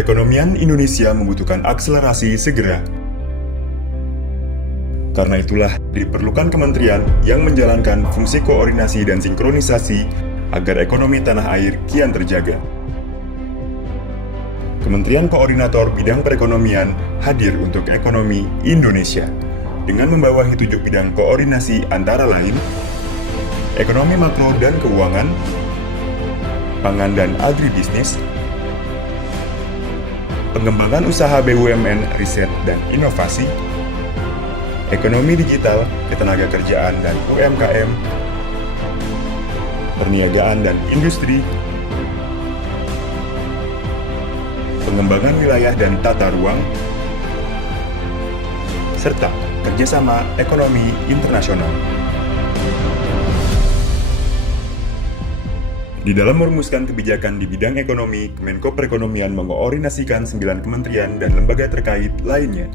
Perekonomian Indonesia membutuhkan akselerasi segera. Karena itulah diperlukan kementerian yang menjalankan fungsi koordinasi dan sinkronisasi agar ekonomi tanah air kian terjaga. Kementerian Koordinator Bidang Perekonomian hadir untuk ekonomi Indonesia dengan membawahi 7 bidang koordinasi antara lain ekonomi makro dan keuangan, pangan dan agribisnis, pengembangan usaha BUMN, riset dan inovasi, ekonomi digital, ketenagakerjaan dan UMKM, perniagaan dan industri, pengembangan wilayah dan tata ruang, serta kerjasama ekonomi internasional. Di dalam merumuskan kebijakan di bidang ekonomi, Kemenko Perekonomian mengoordinasikan 9 kementerian dan lembaga terkait lainnya.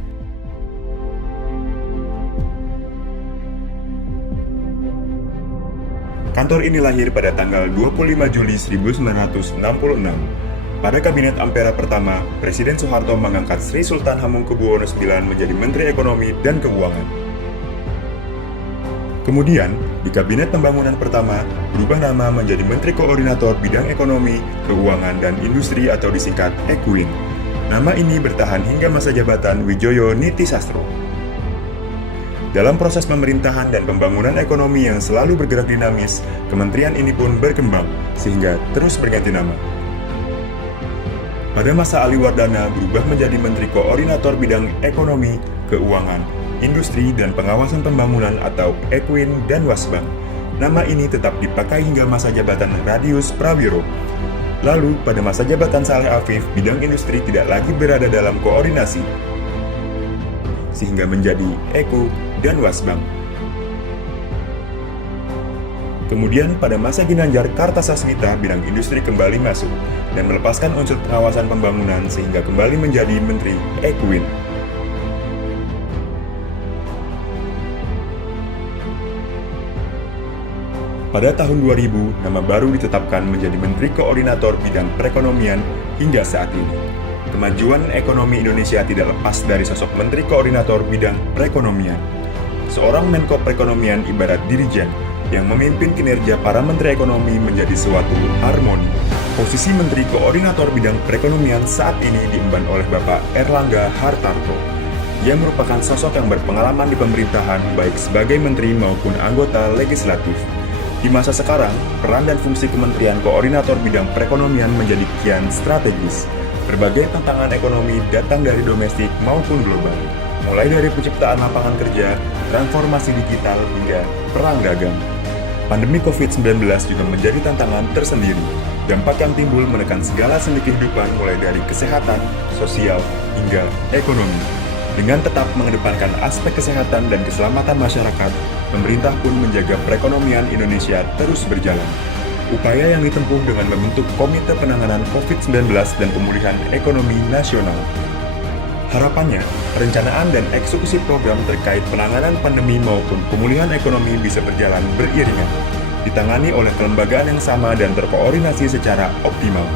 Kantor ini lahir pada tanggal 25 Juli 1966. Pada Kabinet Ampera pertama, Presiden Soeharto mengangkat Sri Sultan Hamengkubuwono IX menjadi Menteri Ekonomi dan Keuangan. Kemudian, di Kabinet Pembangunan pertama, berubah nama menjadi Menteri Koordinator Bidang Ekonomi, Keuangan, dan Industri atau disingkat EKUIN. Nama ini bertahan hingga masa jabatan Widjojo Nitisastro. Dalam proses pemerintahan dan pembangunan ekonomi yang selalu bergerak dinamis, kementerian ini pun berkembang, sehingga terus berganti nama. Pada masa Ali Wardana berubah menjadi Menteri Koordinator Bidang Ekonomi, Keuangan, Industri dan Pengawasan Pembangunan atau EKUIN dan Wasbank. Nama ini tetap dipakai hingga masa jabatan Radius Prawiro. Lalu, pada masa jabatan Saleh Afif, bidang industri tidak lagi berada dalam koordinasi, sehingga menjadi EKU dan Wasbank. Kemudian, pada masa Ginanjar Kartasasmita, bidang industri kembali masuk dan melepaskan unsur pengawasan pembangunan sehingga kembali menjadi Menteri EKUIN. Pada tahun 2000, nama baru ditetapkan menjadi Menteri Koordinator Bidang Perekonomian hingga saat ini. Kemajuan ekonomi Indonesia tidak lepas dari sosok Menteri Koordinator Bidang Perekonomian. Seorang Menko Perekonomian ibarat dirijen yang memimpin kinerja para Menteri Ekonomi menjadi suatu harmoni. Posisi Menteri Koordinator Bidang Perekonomian saat ini diemban oleh Bapak Erlangga Hartarto. Ia merupakan sosok yang berpengalaman di pemerintahan baik sebagai menteri maupun anggota legislatif. Di masa sekarang, peran dan fungsi Kementerian Koordinator Bidang Perekonomian menjadi kian strategis. Berbagai tantangan ekonomi datang dari domestik maupun global, mulai dari penciptaan lapangan kerja, transformasi digital, hingga perang dagang. Pandemi COVID-19 juga menjadi tantangan tersendiri. Dampak yang timbul menekan segala sendi kehidupan mulai dari kesehatan, sosial, hingga ekonomi. Dengan tetap mengedepankan aspek kesehatan dan keselamatan masyarakat, pemerintah pun menjaga perekonomian Indonesia terus berjalan. Upaya yang ditempuh dengan membentuk Komite Penanganan COVID-19 dan Pemulihan Ekonomi Nasional. Harapannya, perencanaan dan eksekusi program terkait penanganan pandemi maupun pemulihan ekonomi bisa berjalan beriringan, ditangani oleh kelembagaan yang sama dan terkoordinasi secara optimal.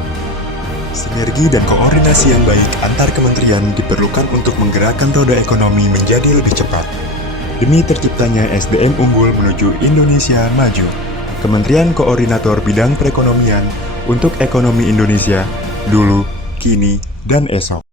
Sinergi dan koordinasi yang baik antar kementerian diperlukan untuk menggerakkan roda ekonomi menjadi lebih cepat, demi terciptanya SDM unggul menuju Indonesia maju. Kementerian Koordinator Bidang Perekonomian untuk Ekonomi Indonesia, dulu, kini, dan esok.